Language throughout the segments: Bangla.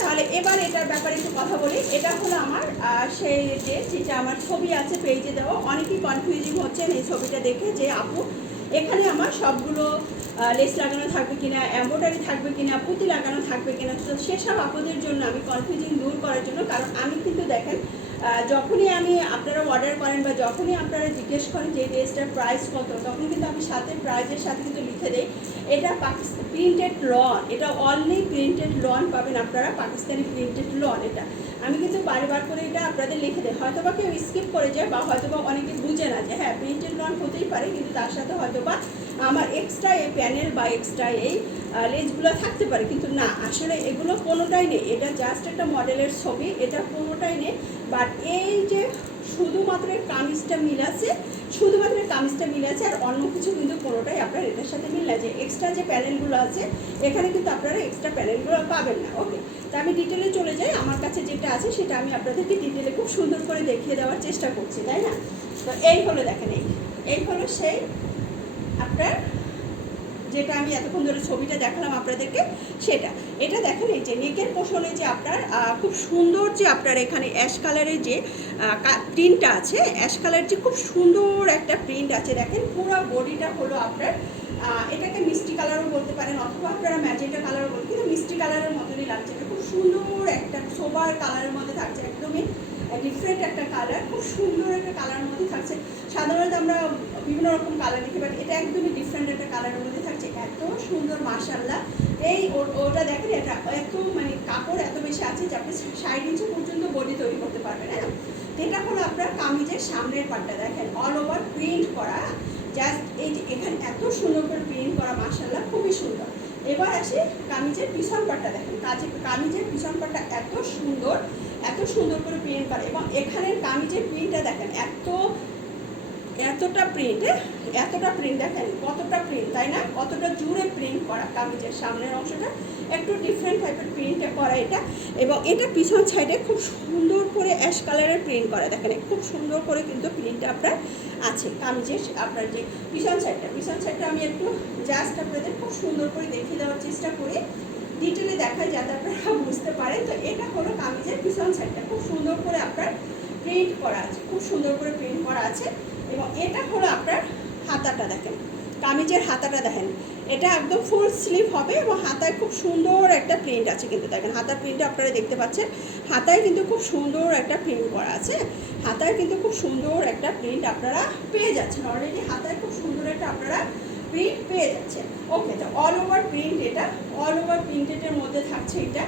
তাহলে এবার এটার ব্যাপারে একটু কথা বলি। এটা হলো আমার সেই যেটা আমার ছবি আছে পেজে দেওয়া। অনেকেই কনফিউজিং হচ্ছেন এই ছবিটা দেখে যে আপু এখানে আমার সবগুলো লেস লাগানো থাকবে কিনা, এমব্রয়ডারি থাকবে কিনা, পুঁতি লাগানো থাকবে কিনা। তো সেসব আপুদের জন্য আমি কনফিউজিং দূর করার জন্য, কারণ আমি কিন্তু দেখেন যখনই আপনারা অর্ডার করেন বা যখনই আপনারা জিজ্ঞেস করেন যে ড্রেসটার প্রাইস কত, তখন কিন্তু আমি সাথে প্রাইসের সাথে কিন্তু লিখে দিই এটা পাকিস্তান প্রিন্টেড লন, এটা অনলি প্রিন্টেড লন পাবেন আপনারা, পাকিস্তানি প্রিন্টেড লন। এটা আমি কিন্তু বারবার করে এটা আপনাদের লিখে দিই। হয়তো বা কেউ স্কিপ করে যায় বা হয়তো বা অনেকে বুঝে না যে হ্যাঁ প্রিন্টেড লন হতেই পারে, কিন্তু তার সাথে হয়তো বা আমার এক্সট্রা এই প্যানেল বা এক্সট্রা এই লেসগুলো থাকতে পারে, কিন্তু না, আসলে এগুলো কোনোটাই নেই। এটা জাস্ট একটা মডেলের ছবি, এটা কোনোটাই নেই। বাট এই যে শুধুমাত্র কামিজটা মিল আছে, শুধুমাত্র কামিজটা মিল আছে, আর অন্য কিছু কিন্তু কোনোটাই আপনার এটার সাথে মিল আছে। এক্সট্রা যে প্যানেলগুলো আছে এখানে কিন্তু আপনারা এক্সট্রা প্যানেলগুলো পাবেন না। ওকে, তা আমি ডিটেলে চলে যাই। আমার কাছে যেটা আছে সেটা আমি আপনাদেরকে ডিটেলে খুব সুন্দর করে দেখিয়ে দেওয়ার চেষ্টা করছি, তাই না? তো এই হলো দেখেন, এই হলো সেই আপনার যেটা আমি এতক্ষণ ধরে ছবিটা দেখালাম আপনাদেরকে, সেটা এটা দেখেন এই যে নেকের পোষণে যে আপনার খুব সুন্দর যে আপনার এখানে অ্যাশ কালারের যে প্রিন্টটা আছে, অ্যাশ কালারের যে খুব সুন্দর একটা প্রিন্ট আছে। দেখেন পুরো বডিটা হলো আপনার এটাকে মিষ্টি কালারও বলতে পারেন অথবা আপনারা ম্যাজেন্টা কালারও বলতে, কিন্তু মিষ্টি কালারের মতনই লাগছে। এটা খুব সুন্দর একটা সোবার কালারের মধ্যে থাকছে, একদমই ডিফারেন্ট একটা কালার, খুব সুন্দর একটা কালারের মধ্যে থাকছে। সাধারণত আমরা বিভিন্ন রকম কালার দেখতে পাই, এটা একদমই ডিফারেন্ট একটা কালারের মধ্যে থাকছে, এত সুন্দর মাশাআল্লাহ। এই ওটা দেখেন, এটা এত মানে কাপড় এত বেশি আছে যে আপনি 60 ইঞ্চি পর্যন্ত বডি তৈরি করতে পারবেন। হ্যাঁ, এটা হলো আপনার কামিজের সামনের পাটটা, দেখেন অল ওভার প্রিন্ট করা, জাস্ট এই যে এখানে এত সুন্দর করে প্রিন্ট করা মাশাআল্লাহ, খুবই সুন্দর। এবার আসি কামিজের পিছন পাটটা, দেখেন কামিজের পিছন পাটটা এত সুন্দর, এত সুন্দর করে প্রিন্ট করা, এবং এখানের কামিজের প্রিন্টটা দেখেন এতটা প্রিন্ট দেখেন কতটা প্রিন্ট, তাই না? কতটা জুড়ে প্রিন্ট করা কামিজের সামনের অংশটা একটু ডিফারেন্ট টাইপের প্রিন্টে করা এটা, এবং এটা পিছন সাইডে খুব সুন্দর করে অ্যাশ কালারের প্রিন্ট করা, দেখেন খুব সুন্দর করে কিন্তু প্রিন্টটা আপনার আছে কামিজের আপনার যে পিছন সাইডটা আমি একটু জাস্ট আপনাদের খুব সুন্দর করে দেখিয়ে দেওয়ার চেষ্টা করি, ডিটেলে দেখাই যাতে আপনারা বুঝতে পারেন। তো এটা হলো কামিজের পিছন সাইডটা, খুব সুন্দর করে আপনার প্রিন্ট করা আছে, খুব সুন্দর করে প্রিন্ট করা আছে। এবং এটা হলো আপনার হাতাটা, দেখেন কামিজের হাতাটা দেখেন, এটা একদম ফুল স্লিভ হবে এবং হাতায় খুব সুন্দর একটা প্রিন্ট আছে। কিন্তু দেখেন হাতার প্রিন্টটা আপনারা দেখতে পাচ্ছেন, হাতায় কিন্তু খুব সুন্দর একটা প্রিন্ট করা আছে, হাতায় কিন্তু খুব সুন্দর একটা প্রিন্ট আপনারা পেয়ে যাচ্ছেন অলরেডি, হাতায় খুব সুন্দর একটা আপনারা প্রিন্ট পেয়ে যাচ্ছেন। ওকে, তো অল ওভার প্রিন্ট, এটা অল ওভার প্রিন্টেডের মধ্যে থাকছে, এটা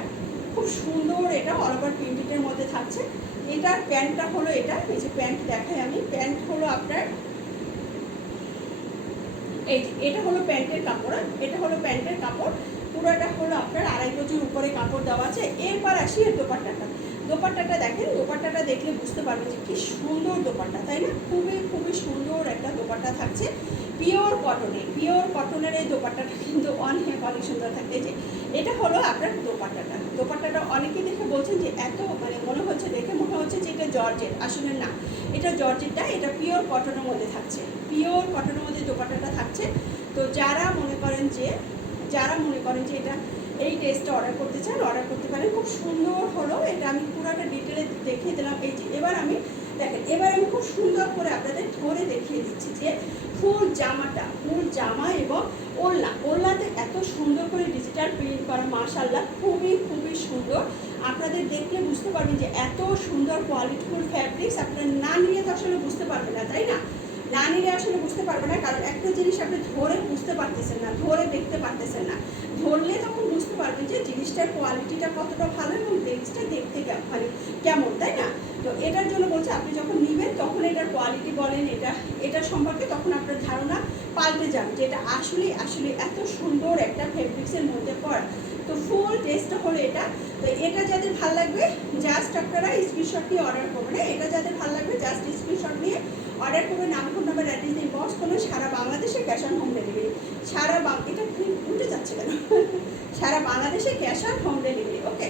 খুব সুন্দর, এটা অল ওভার প্রিন্টেডের মধ্যে থাকছে। এটার প্যান্টটা হলো এটা, এই যে প্যান্ট দেখাই আমি, প্যান্ট হলো আপনার এই যে এটা হলো প্যান্টের কাপড়, এটা হলো প্যান্টের কাপড়, পুরোটা হলো আপনার 2.5 গজের উপরে কাপড় দেওয়া আছে। এরপর আসি এর দোপাট্টাটা দেখেন, দোপাট্টাটা দেখলে বুঝতে পারবেন যে কি সুন্দর দোপাট্টা, তাই না? খুবই খুবই সুন্দর একটা দোপাট্টা থাকছে, পিওর কটনের এই দোপাট্টাটা কিন্তু অনেক সুন্দর থাকে। যে এটা হলো আপনার দোপাট্টাটা অনেকেই দেখে বলছেন যে এত মানে মনে হচ্ছে যে এটা জর্জেট, আসলে না, এটা জর্জেটটা, এটা পিওর কটনের মধ্যে থাকছে, পিওর কটনের মধ্যে দোপাট্টাটা থাকছে। তো যারা মনে করেন যে এটা এই ড্রেসটা অর্ডার করতে চান, অর্ডার করতে পারেন। খুব সুন্দর হলো এটা, আমি পুরোটা ডিটেলে দেখিয়ে দিলাম। এই যে এবার আমি খুব সুন্দর করে আপনাদের ধরে দেখিয়ে দিচ্ছি যে ফুল জামা এবং ওড়নাতে এত সুন্দর করে ডিজিটাল প্রিন্ট করা মাশাআল্লাহ, খুবই খুবই সুন্দর। আপনাদের দেখলে বুঝতে পারবেন যে এত সুন্দর কোয়ালিটিফুল ফ্যাব্রিক্স আপনারা না নিলে তো আসলে বুঝতে পারবেন না, তাই না? না নিলে আসলে বুঝতে পারবেন না, কারণ একটা জিনিস আপনি ধরে বুঝতে পারতেছেন না, ধরে দেখতে পারতেছেন না, ধরলে তখন বুঝতে পারবেন যে জিনিসটার কোয়ালিটিটা কতটা ভালো এবং জিনিসটা দেখতে মানে কেমন, তাই না? তো এটার জন্য বলছে আপনি যখন নেবেন তখন এটার কোয়ালিটি বলেন এটা সম্পর্কে তখন আপনার ধারণা পাল্টে যাবে যে এটা আসলে এত সুন্দর একটা ফেব্রিক্সের মধ্যে পড়া। তো ফুল ড্রেসটা হলো এটা। তো এটা যাদের ভালো লাগবে জাস্ট আপনারা স্ক্রিনশট নিয়ে অর্ডার করবেন, এটা যাদের ভালো লাগবে জাস্ট স্ক্রিনশট নিয়ে অর্ডার করবেন, নাম ফোন নাম্বার অ্যাড্রেস দিয়ে ইনবক্স করবেন। সারা বাংলাদেশে ক্যাশ অন হোম ডেলিভারি, এটা উঠে যাচ্ছে কেন সারা বাংলাদেশে cash on home delivery. Okay.